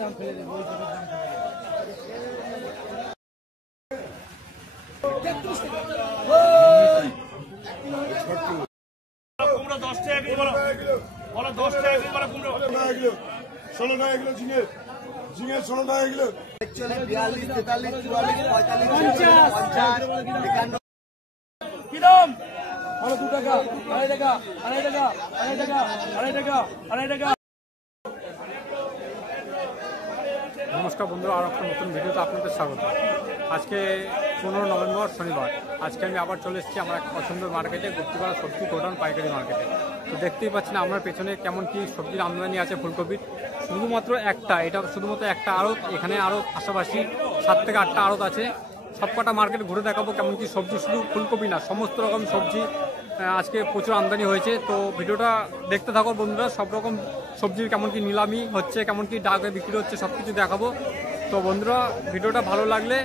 দাম ফেলে দেবো, ওই দাম কুমড়ো 10 টাকা কিলো বলো, 10 টাকা কিলো বলো কুমড়ো 16 টাকা কিলো ঝিঙে 16 টাকা কিলো 41, 42, 43, 44, 45, 50 কি দাম? 2 টাকা, 2.5 টাকা, 2.5 টাকা, 2.5 টাকা, 2.5 টাকা, 2.5 টাকা। নমস্কার বন্ধুরা, আর একটা নতুন ভিডিওতে আপনাদের স্বাগত। আজকে 15 নভেম্বর শনিবার। আজকে আমি আবার চলে এসেছি আমার এক পছন্দের মার্কেটে, গুপ্তিপাড়া সবজি গোডাউন পাইকারি মার্কেটে। তো দেখতেই পাচ্ছেন আপনার পেছনে কেমন কি সবজির আমদানি আছে। ফুলকপির শুধুমাত্র একটা, এটা শুধুমাত্র একটা আড়ত। এখানে আরও পাশাপাশি 7 থেকে 8টা আড়ত আছে। সবকটা মার্কেট ঘুরে দেখাবো কেমন কি সবজি, শুধু ফুলকপি না, সমস্ত রকম সবজি আজকে প্রচুর আমদানি হয়েছে। তো ভিডিওটা দেখতে থাকো বন্ধুরা, সব রকম সবজির কেমন কি নিলামি হচ্ছে, কেমন কি ডাকে বিক্রি হচ্ছে, সব কিছু দেখাবো। তো বন্ধুরা ভিডিওটা ভালো লাগলে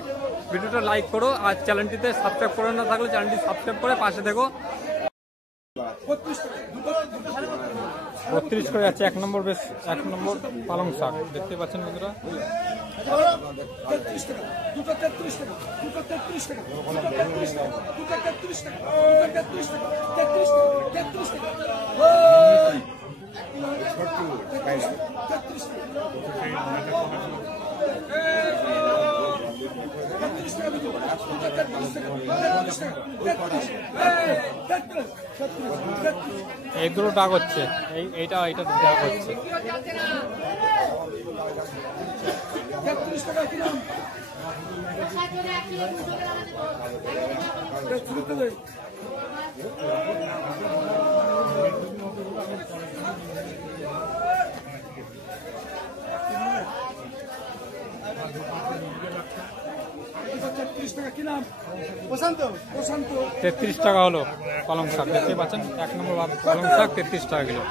ভিডিওটা লাইক করো, আর চ্যানেলটিতে সাবস্ক্রাইব করে না থাকলে চ্যানেলটি সাবস্ক্রাইব করে পাশে দেখো। 32 করে যাচ্ছে 1 নম্বর, বেশ 1 নম্বর পালং শাক দেখতে পাচ্ছেন বন্ধুরা। 33 টাকা, 233 টাকা, 233 টাকা, 233 টাকা, 233 টাকা, 233 টাকা, 33 টাকা, 33 টাকা, ওই 33 এই দুটো ডাক হচ্ছে, এইটা ডাক হচ্ছে। 33 টাকা কিলো। প্রশান্ত 33 টাকা হলো পালং শাক দেখতে পাচ্ছেন। 1 নম্বর পালং শাক 33 টাকা কিলো।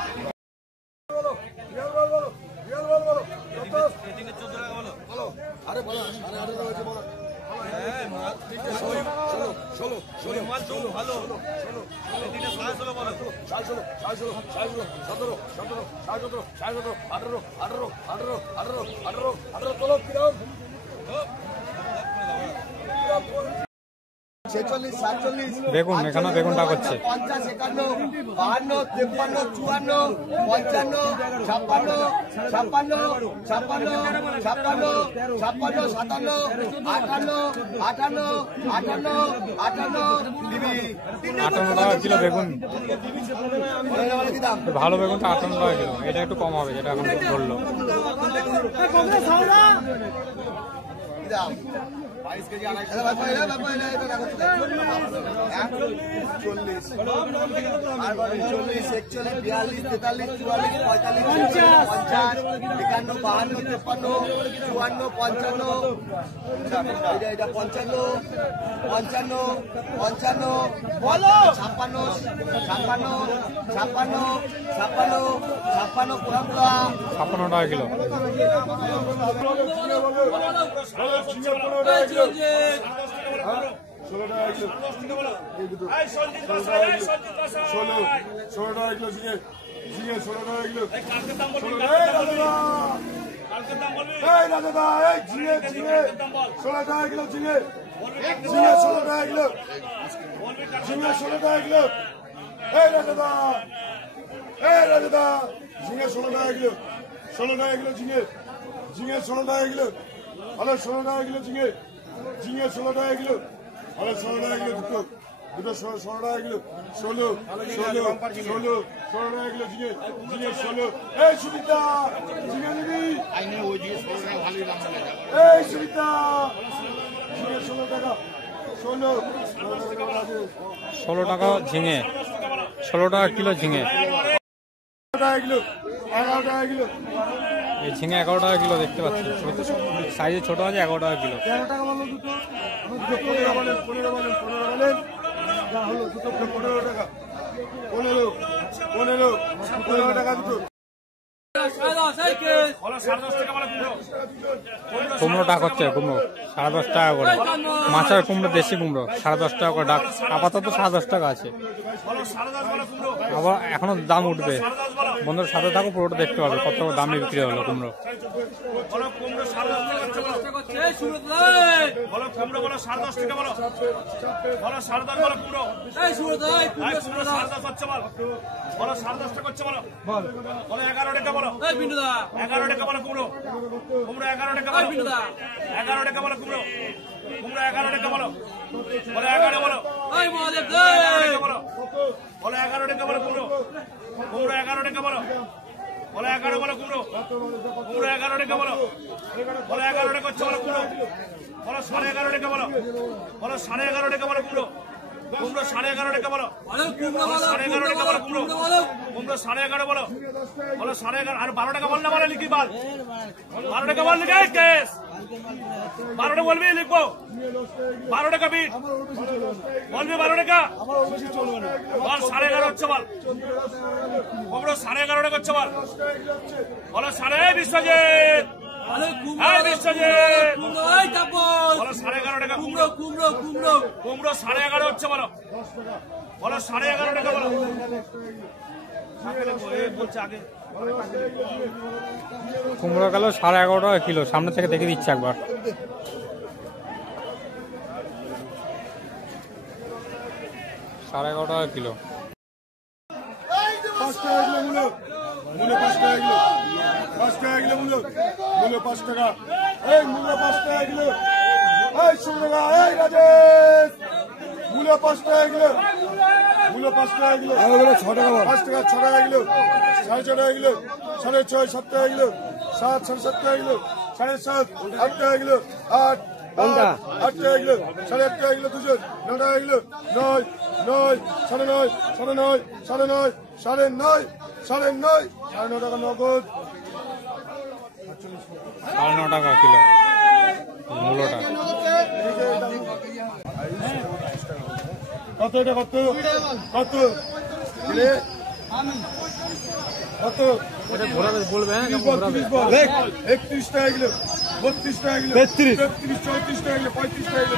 বেগুন, এখানে বেগুন ডাক হচ্ছে 50, 51, 52, 53, 54, 55, 56, 56, 56, 56, 56, 57, 58, 58, 58 টাকা কিলো বেগুন। ভালো বেগুন তো 58 টাকা কিলো, এটা একটু কম হবে, যেটা এখন ধরলো। ছাপ্পান্ন টাকা কিলো। দুটো 16 টাকা কিলো, 16 টাকা কিলো ঝিঙে 16। এই সুবিধা ঝিঙে নিবি, এই সুবিধা ঝিঙে 16 টাকা, 16 টাকা ঝিঙে, 16 টাকা কিলো ঝিঙে। 11 টাকা কিলো, 11 টাকা কিলো। এই ঝিঙে 11 টাকা কিলো দেখতে পাচ্ছি, সাইজে ছোট আছে। 11 টাকা কিলো। 13 টাকা বলো দুটো, 15 বলেন, 15 বলেন, 15 বলেন, যা হলো দুটো 15 টাকা, 15 টাকা দুটো। কুমড়ো ডাক হচ্ছে, কুমড়ো 10.5 টাকা করে। মাছের কুমড়ো, দেশি কুমড়ো 10.5 টাকা করে ডাক। আপাতত 10.5 টাকা আছে, আবার এখনো দাম উঠবে। বন্ধুর সাথে থাকো, পুরোটা দেখতে পাবে কত দামে বিক্রি হলো কুমড়ো। বলো কুমড়ো 10.5 টাকা বলো কুমড়ো বলো 10.5 টাকা বলো 10.5 বলো কুমড়ো কুমড়ো 10.5 হচ্ছে বলো 10.5 টাকা হচ্ছে বলো 11 টাকা বলো 11 টাকা বলো কুমড়ো 11 টাকা বলো 11 টাকা বলো কুমড়ো 11 টাকা বলো 11 বলো 11 টাকা বলো 11 টাকা বলো কুমড়ো 11 টাকা বলো 11 বলো কুমড়ো 11 টাকা বলো 11 টাকা হচ্ছে বলো কুমড়ো 11.5 টাকা বলো 11.5 টাকা বলো কুমড়ো 11.5 টাকা বলো 11.5 টাকা বলো কুমড়ো 11.5 বলো 11.5 আর 12 টাকা বল না বলে লিখি বল 12 টাকা বল লিখে কেস 12 টাকা বলবি লিখবো 12 টাকা বিট বলবি 12 টাকা বল 11.5 হচ্ছে বল কুমড়ো 11.5 টাকা হচ্ছে বল বলো বিশ্বজিৎ বিশ্বজিৎ বলো 11.5 টাকা কুমড়ো কুমড়ো 11.5 হচ্ছে বলো 11.5 টাকা বলো বলছে আগে কুমড়ো গেল 11.5 টাকা কিলো। সামনে থেকে দেখে দিচ্ছে একবার। $11.5 টাকা কিলো। 5 টাকা কিলো মূল্য 5 টাকা কিলো 5 টাকা কিলো মূল্য 5 টাকা এই মূল্য 5 টাকা কিলো এই সুন্দর এই রাজেশ মূল্য 5 টাকা কিলো মূল্য 5 টাকা কিলো 6 টাকা 5 টাকা 6 টাকা কিলো 6.5 টাকা কিলো 6.5 7 টাকা কিলো 7 7.5 টাকা কিলো 7.5 8 টাকা কিলো 8 8 টাকা কিলো 8.5 টাকা কিলো 200 9 টাকা কিলো 9 9 9.5 9.5 9.5 9.5 9.5 টাকা নগদ 9.5 টাকা কিলো মূলোটা। কত এটা কত কত কত এটা ঘোরাবে বলবে, হ্যাঁ 31 টাকা কিলো 32 টাকা কিলো 33 34 টাকা কিলো 35 টাকা কিলো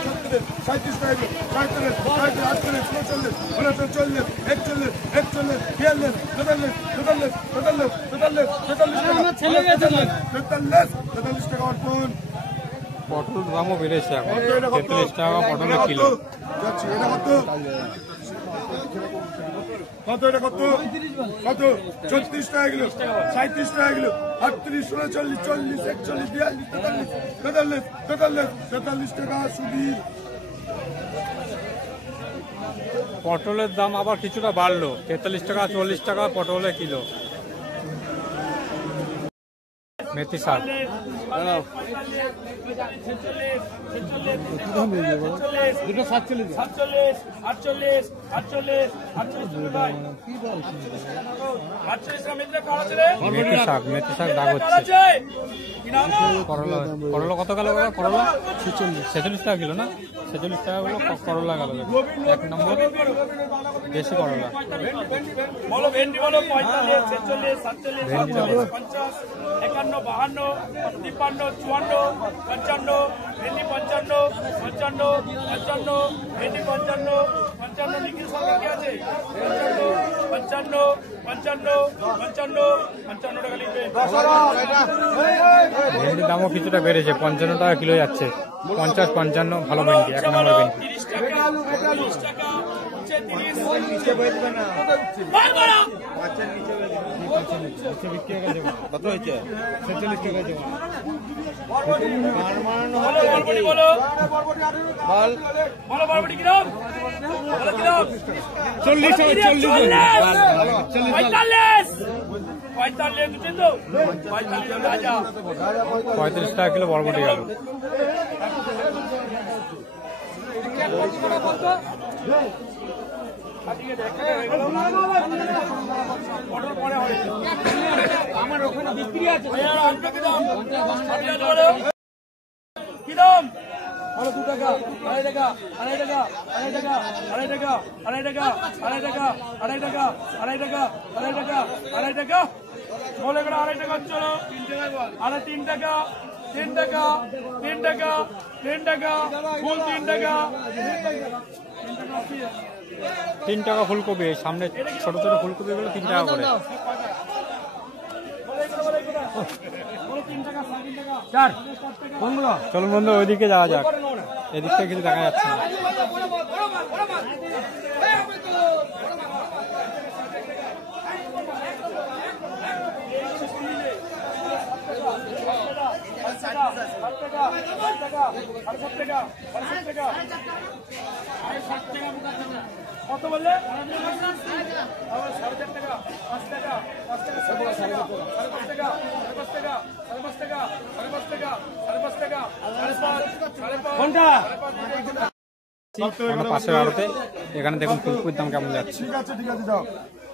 37 টাকা কিলো 37 টাকা অর্পণ। পটল দামও বেড়েছে এখন 43 টাকা পটলের কিলো। কত এটা কত কত 34 টাকা কিলো 37 টাকা কিলো 38 39 40 41 42 43 টাকা সুবীর। পটলের দাম আবার কিছুটা বাড়লো, 43 টাকা 40 টাকা পটলের কিলো। মেথি শাক দুটো 47 48 48 মেথি শাক দাগ হচ্ছে। করলা করলা কত গেল? করলা 46 টাকা কিলো না? 46 টাকা হলো করলা গেল 1 নম্বর দেশি করলা। বলো ভেন্ডি বলো 45 46 47 48 50 51 52 53 54 55 ভেন্ডি 55 55 55 ভেন্ডি 55 55 নিখিল সরকার কি আছে 55 55 55 55 টাকা লিখবে। ভেন্ডির দামও কিছুটা বেড়েছে, 55 টাকা কিলো যাচ্ছে। 50 55 ভালো ভেন্ডি, 1 নম্বর ভেন্ডি। 30 টাকা 30 টাকা হচ্ছে 30 কত হয়েছে 46 টাকা দেবো। বলো বলবটি বলো বল বলো বলবটি কিরম বলো কিরম 40 45 দুটো তো 45 রাজা 35 টাকা কিলো বরবটি গেল। আমার ওখানে বিক্রি আছে কিরম 2 টাকা 2.5 টাকা 2.5 টাকা 2.5 টাকা 2.5 টাকা 2.5 টাকা 2.5 টাকা 2.5 টাকা 2.5 টাকা 2.5 টাকা বলে করে 2.5 টাকা চলো 3 টাকা 3 টাকা 3 টাকা 3 টাকা ফুল 3 টাকা 3 টাকা ফুলকপি, সামনে ছোট ছোট ফুলকপি গুলো 3 টাকা করে। চলুন বন্ধু ওইদিকে যাওয়া যাক, এদিক থেকে কিছু দেখা যাচ্ছে না। কত বললে? 4.5 টাকা, 5 টাকা, 5 টাকা, 5 টাকা, 5 টাকা, 5 টাকা, 5 টাকা, 5 টাকা, 5 টাকা, 5.5 কোনটা? পাশের আড়তে এখানে দেখুন ফুলকপির দাম কেমন যাচ্ছে। ঠিক আছে দাও।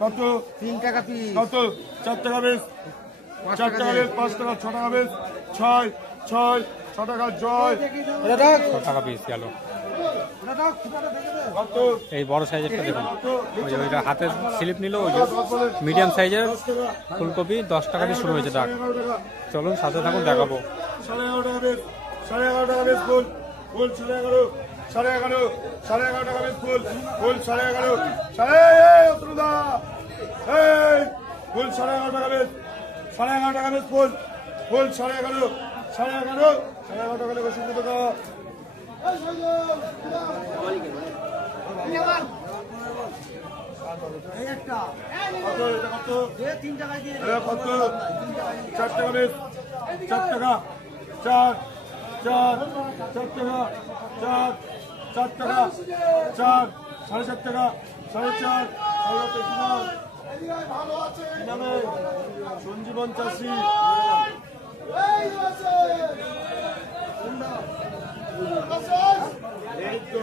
কত? 3 টাকা পিস। কত? 4 টাকা বেশ, 4 টাকা বেশ, 5 টাকা, 6 টাকা বেশ, 6 টাকা জয়। 6 টাকা পিস গেল। কত? এই বড় সাইজেরটা দেখুন, ওই যে ওইটা হাতে স্লিপ নিল, ওই যে মিডিয়াম সাইজের ফুলকপি 10 টাকা দিয়ে শুরু হয়েছে দাগ। চলুন সাথে থাকুন, দেখাবো। 11.5 টাকা বেশ, 11.5 টাকা বেশ, ফুল 11.5, 11.5 টাকা বেশ, ফুল 11.5, অতনুদা এই ফুল 11.5 টাকা বেশ, 11.5 টাকা বেশ, ফুল 11.5, 11.5 টাকা লেগে শুনতে টাকা। কত? এটা কত? 3 টাকা দিয়ে। এটা কত? 4 টাকা বেশ, 4 টাকা, 4 টাকা, 4 টাকা, 4 4.5 টাকা, 4.5, সঞ্জীবন চাষি এই তো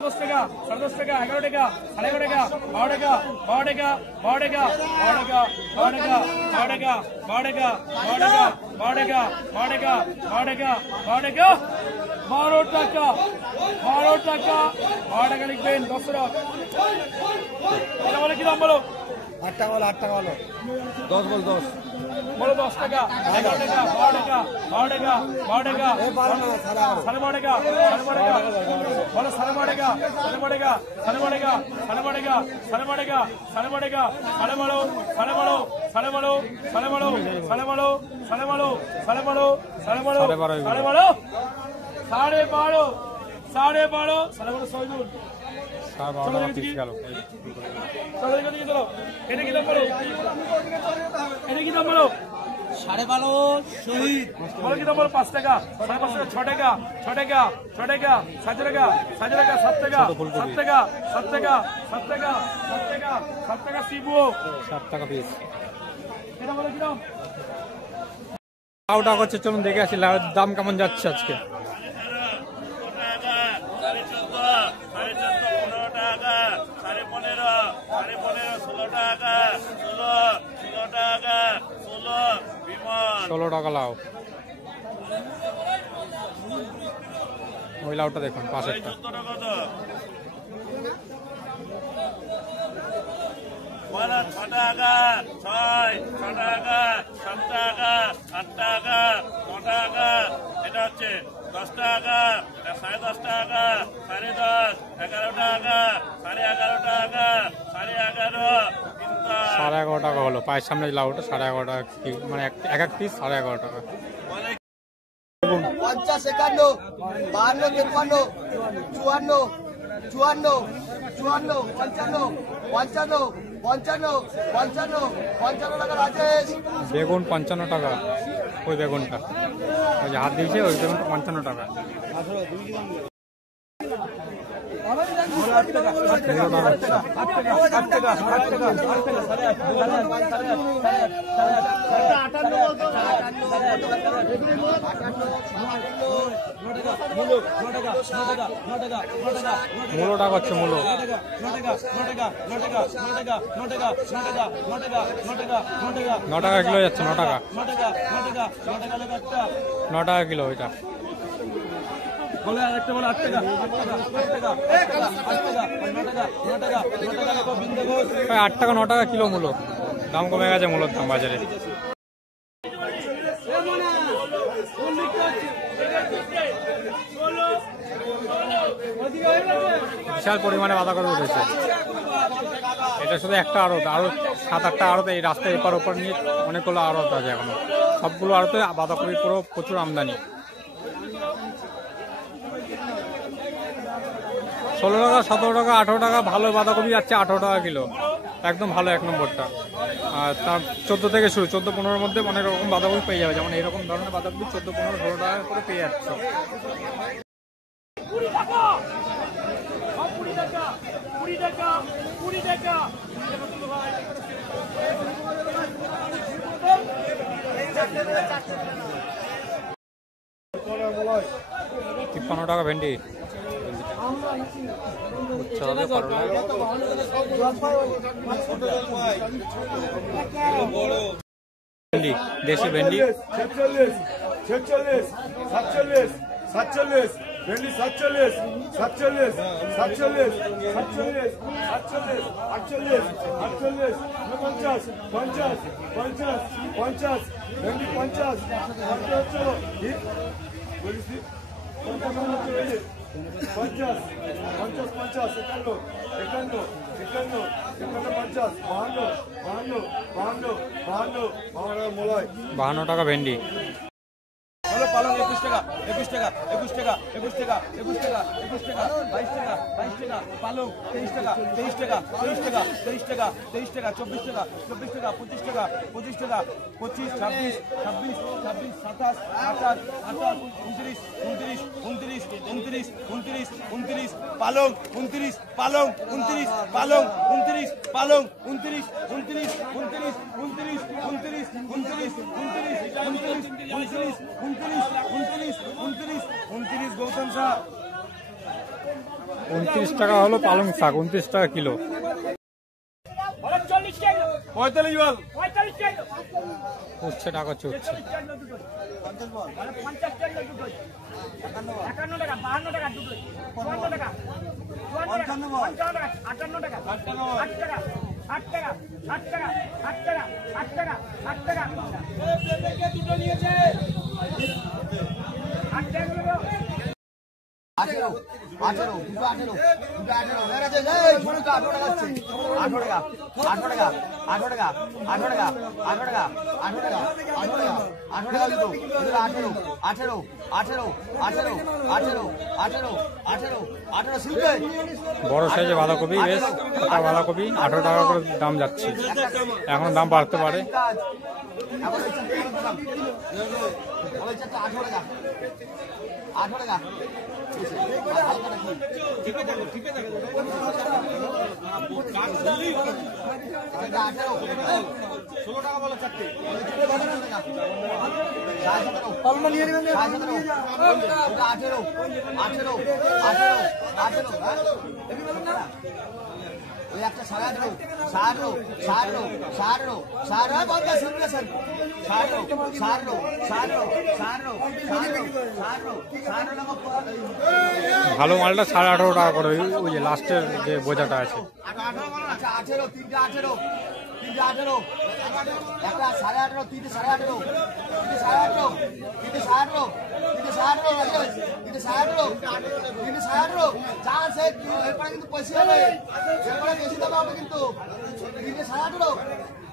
10 টাকা, 10.5 টাকা, 11 টাকা, 11.5 টাকা, 12 টাকা, 12 টাকা, 12 টাকা, 12 টাকা, 12 টাকা, 12 টাকা, 12 টাকা, 12 টাকা, 12 টাকা, 12 টাকা, 12 টাকা, 12 টাকা, 12 টাকা, 12 টাকা, 12 টাকা লিখবেন 10 টাকা। এটা বলে কি দাম বলো? 8 টাকা বলো, 8 টাকা বলো। 10 বল 10। বলো 10 টাকা, 11 টাকা, 12 টাকা, 12 টাকা, 12 টাকা, 12 না, 12.5। 12.5 টাকা, 12.5 টাকা, বলো 12.5 টাকা, 12.5 টাকা, 12.5 টাকা, 12.5 টাকা, 12.5 টাকা, 12.5 টাকা, 12.5, 12.5, 12.5, 12.5, 12.5, 12.5, 12.5, 12.5, 12.5, 12.5 শহীদুল। 12 টাকা পিস গেল। চলো এদিকে চলো। এটা কি দাম বলো? এটা কি দাম বলো? 12.5 শহীদ। বলো কি দাম বলো? 5 টাকা, 5.5 টাকা, 6 টাকা, 6 টাকা, 6 টাকা, 7 টাকা, 7 টাকা, 7 টাকা, 7 টাকা, 7 টাকা, 7 টাকা, 7 টাকা, 7 টাকা শিবু। 7 টাকা পিস। এটা বলো কি দাম? লাউটা করছে, চলুন দেখে আসি লাউয়ের দাম কেমন যাচ্ছে আজকে। 16 টাকা লাউ। ওই লাউটা দেখুন পাশেরটা। 6 টাকা, 6 টাকা, 7 টাকা, 8 টাকা, 9 টাকা, এটা হচ্ছে 10 টাকা, 10.5 টাকা, 10.5, 11 টাকা, 11.5 টাকা, 11.5, 11.5 টাকা হলো পায়ের সামনে লাউটা। 11.5 টাকা মানে এক এক পিস 11.5 টাকা। 50, 51, 52, 53, 54, 54, 55, 55, 55, 55, 55 টাকা রাজেশ। বেগুন 55 টাকা, ওই বেগুনটা ওই যে হাত দিয়েছে ওই বেগুনটা 55 টাকা। 9 টাকা হচ্ছে মূলো। 9 টাকা কিলো যাচ্ছে। 9 টাকা, 9 টাকা কিলো ওইটা। বলে আরেকটা বলে 8 টাকা, 8 টাকা, 8 টাকা, 8 টাকা, 9 টাকা, 9 টাকা, 9 টাকা দেখো বিন্দু ঘোষ। 8 টাকা 9 টাকা কিলো মূলো। দাম কমে গেছে মূলোর দাম বাজারে। কোন দিকটা হচ্ছে? বিশাল পরিমাণে বাঁধাকপি উঠেছে। এটা শুধু একটা আড়ত, আরো 7-8টা আড়ত এই রাস্তায় এপার ওপার নিয়ে অনেকগুলো আড়ত আছে এখনো। সবগুলো আড়তে বাঁধাকপি পুরো প্রচুর আমদানি। 16 টাকা, 17 টাকা, 18 টাকা ভালো বাঁধাকপি যাচ্ছে 18 টাকা কিলো, একদম ভালো 1 নম্বরটা। আর তার 14 থেকে শুরু, 14-15-র মধ্যে অনেক রকম বাঁধাকপি পেয়ে যাবে, যেমন এইরকম ধরনের বাঁধাকপি 14-15-16 টাকা করে পেয়ে যাচ্ছে। 20 টাকা, 20 টাকা, 20 টাকা, 20 টাকা। 53 টাকা ভেন্ডি। ভেন্ডি, দেশি ভেন্ডি 46, 46, 47, 47, ভেন্ডি 47, 47, 47, 47, 48, 48, 49, 50, 50, 50, ভেন্ডি 50, 50 হচ্ছে ঠিক বলিস 50 হচ্ছে ভেন্ডি 50, 50, 50, 51, 51, 51, 50, 52, 52, 52, 52, 52 মোলাই 52 টাকা ভেন্ডি। হলো পালং 21 টাকা, 21 টাকা, 21 টাকা, 21 টাকা, 21 টাকা, 21 টাকা, 22 টাকা, 22 টাকা, পালং 23 টাকা, 23 টাকা, 23 টাকা, 23 টাকা, 23 টাকা, 24 টাকা, 24 টাকা, 25 টাকা, 25 টাকা, 25, 26, 26, 26, 27, 28, 28, 29, 29, 29, 29, 29, 29, পালং 29, পালং 29, পালং 29, পালং 29, 29, 29, 29, 29, 29, 29, 29 গৌতম শাহ 29 টাকা হলো পালং শাক, 29 টাকা কিলো। 40 টাকা, 45 বল 45 টাকা, উচ্ছে টাকা হচ্ছে উচ্ছে। 50 টাকা দুটো, 51 টাকা, 51 টাকা, 52 টাকা দুটো, 54 টাকা, 55 টাকা, 58 টাকা, 8 টাকা, 8 টাকা, 8 টাকা, 8 টাকা, 8 টাকা, 8 টাকা, দুটো নিয়েছে 8 টাকা গুলো 18, 18, দুটো 18, দুটো 18, বেড়ে যায়, এই ছোট তো 18 টাকা হচ্ছে, 18 টাকা, 18 টাকা, 18 টাকা, 18 টাকা, 18 টাকা, 18 টাকা, 18 টাকা, 18 টাকা দুটো, দুটো 18, 18, 18, 18, 18, 18, 18, 18 শিখবে। বড় সাইজে বাঁধাকপি, বেশ গোটা বাঁধাকপি 18 টাকা করে দাম যাচ্ছে, এখন দাম বাড়তে পারে। কাজ, এখন এই চারটে কত দাম? ওই চারটে 18 টাকা, 18 টাকা। হালকা নাকি? চারটে 18, 16 টাকা বলো চারটে। 17 টাকা। 17, কলমা নিয়ে নেবেন 17, ওটা 18, 18, 18, 18, হ্যাঁ? ওই একটা 18, 18, 18, 18, 18, বন্ধ শুনবে স্যার 18, 18, 18, 18, 18, 18 টাকা। ভালো মালটা 18.5 টাকা করে, ওই যে লাস্টের যে বোঝাটা আছে। 18, 18, তিনটে 18, তিনটে 18, একটা 18.5, তিনটে 18.5, তিনটে 18, তিনটে 18, তিনটে 18, তিনটে 18, তিনটে 18, চার সে এরপরে কিন্তু পয়সা হবে, এরপরে বেশি দাম হবে কিন্তু। তিনটে 18,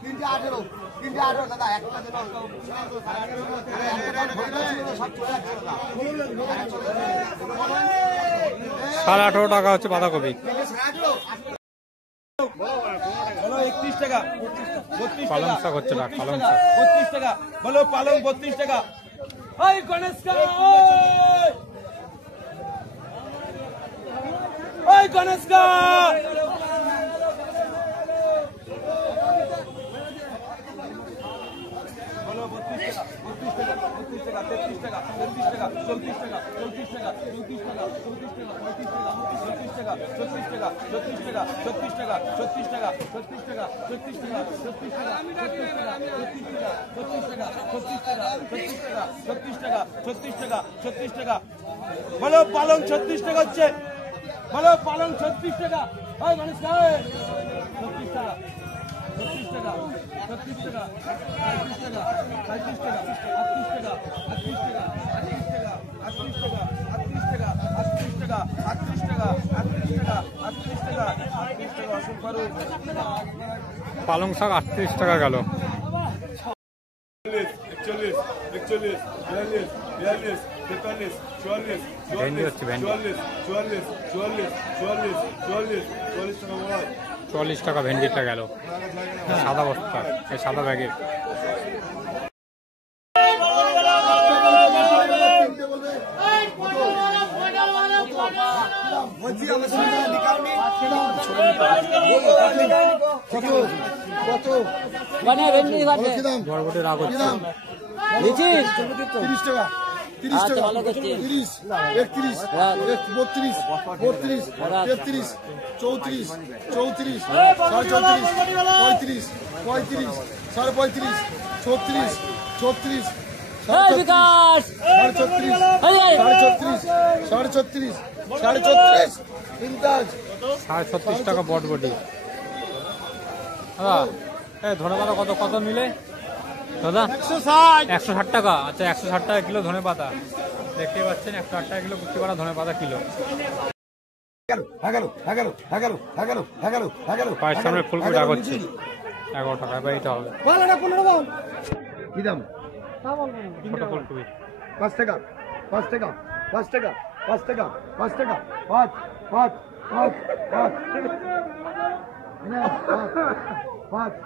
তিনটে 18, তিনটে 18 দাদা, একটা দেব সব চলে যাচ্ছে দাদা। 18.5 টাকা হচ্ছে বাঁধাকপি। তিনটে 18, বলো 31 টাকা, 32 পালং টাকা, শাক হচ্ছে না, পালং শাক 32 টাকা, বলো পালং 32 টাকা। ওই গণেশ কা, ওই গণেশ কা, বলো 32 টাকা, 32 টাকা, 32 টাকা, 33 টাকা, 33 টাকা, 34 টাকা, 34 টাকা, 34 টাকা, 35 টাকা, 36 টাকা, 36 টাকা, 36 টাকা, 36 টাকা, 36 টাকা, 36 টাকা, 36 টাকা, 36 টাকা, 36 টাকা, 36 টাকা, 36 টাকা, 36 টাকা, 36 টাকা, বলো পালং 36 টাকা হচ্ছে, বলো পালং 36 টাকা, ওই মানুষ 36 টাকা, 36 টাকা, 36 টাকা, 35 টাকা, 35 টাকা, 38 টাকা, 38 টাকা, 38 টাকা, 38 টাকা, 38 টাকা, 38 টাকা, 38 পালং শাক 38 টাকা গেল। 41, 41, 42, 43, 44, 44, ভেন্ডি হচ্ছে ভেন্ডি 44, 44, 44, 44, 44 টাকা বড়। 44 টাকা ভেন্ডিটা গেল সাদা বস্তা, এই সাদা ব্যাগে। বরবটি রাগ হচ্ছে 30 টাকা, 30 টাকা, 30, 31, 32, 33, 33, 34, 34, 34, 35, 35, 35, 36, 36, 36, 36, 36, 36 টাকা বটবটি। দাদা এই ধনে পাতা কত কত নিলে দাদা? 160 টাকা। আচ্ছা 160 টাকা কিলো ধনে পাতা, দেখতেই পাচ্ছেন 160 টাকা কিলো বিক্রি করা ধনে পাতা কিলো। পায়ের সামনে ফুলকপি ডাক হচ্ছে 11 টাকা। এবার এটা হবে কি দাম? ছোট ফুলকপি 5 টাকা, 5 টাকা, 5 টাকা, 5 টাকা, 5 টাকা, 5, 5, 5, 5, 5,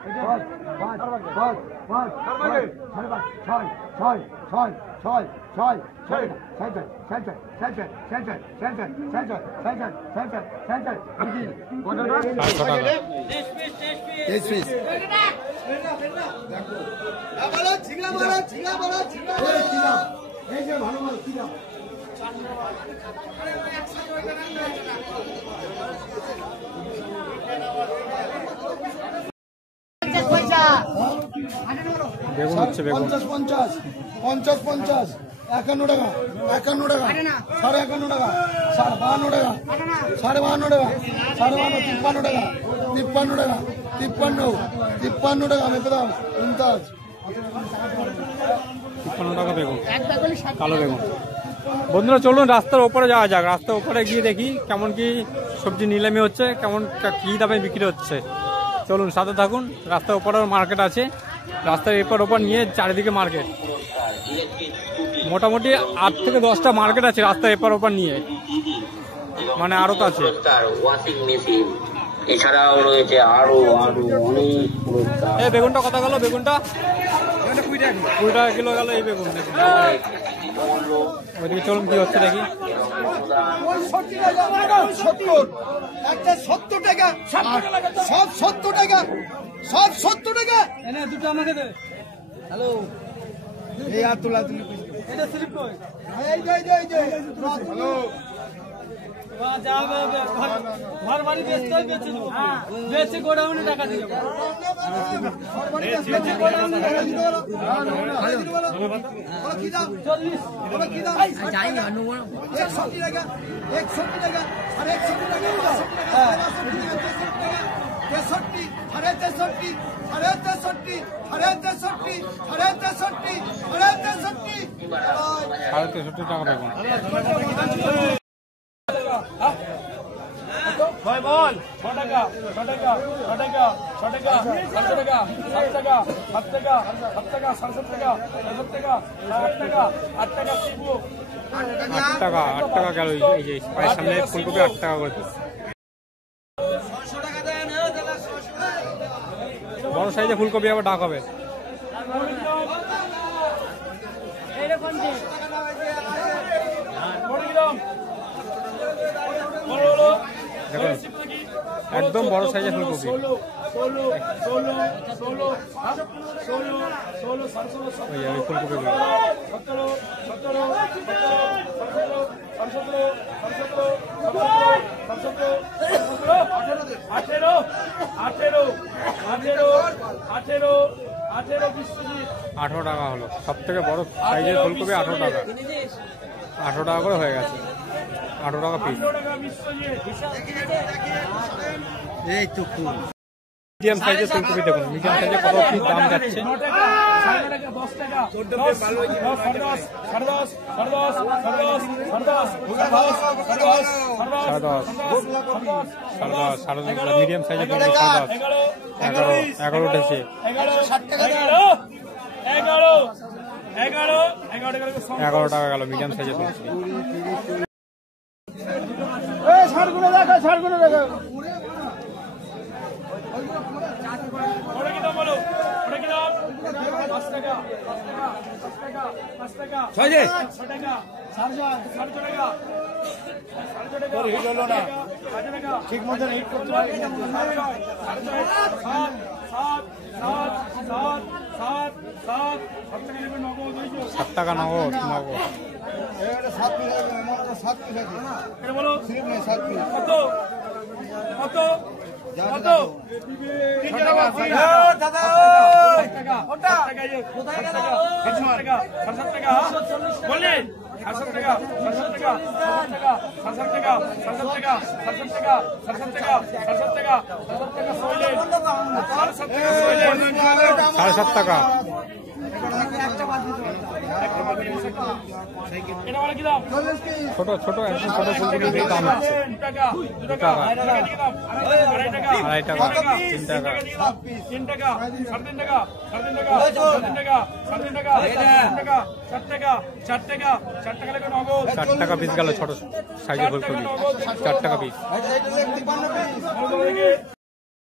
বেগুন হচ্ছে বেগুন 50, 50, 50, 50, 51 টাকা, 51 টাকা, 51.5 টাকা, 52 টাকা, 52 টাকা, 53 টাকা, 53 টাকা, 53 টাকা, মেপে দাও 50, 53 টাকা বেগুন, কালো বেগুন। বন্ধুরা চলুন রাস্তার ওপরে যাওয়া যাক, রাস্তার ওপরে গিয়ে দেখি কেমন কি সবজি নিলামি হচ্ছে, কেমন কি দামে বিক্রি হচ্ছে। চলুন সাথে থাকুন। রাস্তার ওপরে মার্কেট আছে, রাস্তার এপার ওপর নিয়ে চারিদিকে মার্কেট, মোটামুটি 8 থেকে 10টা মার্কেট আছে রাস্তার এপার ওপর নিয়ে, মানে আড়ত আছে। ওয়াশিং মেশিন এছাড়াও রয়েছে আরো আরো অনেক পুরস্কার। এই বেগুনটা কত গেল? বেগুনটা 20 টাকা কিলো গেল এই বেগুন। ওইদিকে চলুন কি হচ্ছে দেখি। 70 একটা 70 টাকা, সব 70 টাকা, সব 70 টাকা। দুটো আমাকে দে। হ্যালো, এই আর তোলা তুলি এটা স্লিপ কই? এই যে হ্যালো, ঘর বাড়ি বেচতে হয়, বেচে দেবো, বেচে গোডাউনে টাকা দিয়ে দেবো। কি দাম? 40 কি দাম? যাইনি 61 টাকা, 61 টাকা, আর 61 টাকা, 62 টাকা, 63 টাকা, 63, 63, 63, 63, 63 টাকা বেগুন। ভাই বল 6 টাকা, 6 টাকা, 6 টাকা, 6 টাকা, 7 টাকা, 7 টাকা, 7 টাকা, 7 টাকা, 7 টাকা, 7 টাকা, 8 টাকা, 8 টাকা শিবু 8 টাকা গেল। এই যে পায়ের সামনে ফুলকপি 8 টাকা করে। বড় সাইজে ফুলকপি আবার ডাক হবে। দেখুন একদম বড় সাইজের ফুলকপি। ওই যে ফুলকপিগুলো 18 টাকা হলো। সব থেকে বড় সাইজের ফুলকপি 18 টাকা, 18 টাকা করে হয়ে গেছে, 18 টাকা পিস। মিডিয়াম সাইজের ফুলকপি দেখুন, মিডিয়াম সাইজে কত পিস দাম যাচ্ছে। 10 টাকা 10 সাড়ে 10 সাড়ে 10 সাড়ে 10 সাড়ে 10 সাড়ে 10 সাড়ে 10 মিডিয়াম সাইজের সাড়ে 10 11 উঠেছে 11 টাকা গেল মিডিয়াম সাইজের তুলছি। ওটা কি দাম বলো? ওটা কি দাম? 10 টাকা 10 টাকা 10 টাকা 10 টাকা 6 টাকা 6 টাকা তোর হিট হলো না, ঠিক মতন হিট করতে পারবি না। 7 টাকা নগদ নগদ। এটা 7 পিস আছে, মাত্র 7 পিস আছে। এটা বলো সিরিপ নেই 7 পিস। কত কত কত? 3 টাকা দাদা টাকা ওটা কোথায় গেল? 7 টাকা 7 টাকা বললি 7 টাকা 7 টাকা 7 টাকা 7 টাকা 7 টাকা 7 টাকা 7 টাকা 7 টাকা 7 টাকা সইলে 7 টাকা সইলে 7.5 টাকা। এটা বলে কি দাম? ছোট ছোট একদম ছোট ফুলগুলির দাম হচ্ছে 2 টাকা 2 টাকা 2.5 টাকা 2.5 টাকা 2.5 টাকা 3 টাকা 3 টাকা 3.5 টাকা 3.5 টাকা 3.5 টাকা 3.5 টাকা 3 টাকা 4 টাকা 4 টাকা 4 টাকা লেগে নগদ 4 টাকা পিস গেল ছোট সাইজের ফুলকপি 4 টাকা পিস।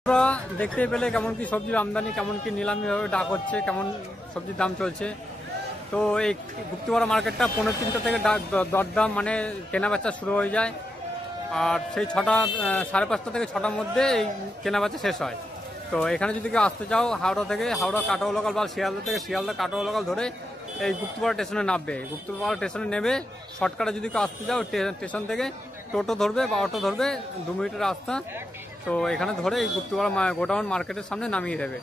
আপনারা দেখতে পেলে কেমন কি সবজির আমদানি, কেমন কি নিলামিভাবে ডাক হচ্ছে, কেমন সবজির দাম চলছে। তো এই গুপ্তিপাড়া মার্কেটটা 3:30 থেকে দরদাম মানে কেনা বেচা শুরু হয়ে যায়, আর সেই 6টা 5:30 থেকে 6টার মধ্যে এই কেনা বেচা শেষ হয়। তো এখানে যদি কেউ আসতে চাও হাওড়া থেকে, হাওড়া কাটোয়া লোকাল বা শিয়ালদা থেকে শিয়ালদা কাটোয়া লোকাল ধরে এই গুপ্তিপাড়া স্টেশনে নামবে। গুপ্তিপাড়া স্টেশনে নেবে শর্টকাটে যদি কেউ আসতে চাও স্টেশন থেকে টোটো ধরবে বা অটো ধরবে, 2 মিনিটের রাস্তা। তো এখানে ধরে এই গুপ্তিপাড়া গোডাউন মার্কেটের সামনে নামিয়ে দেবে।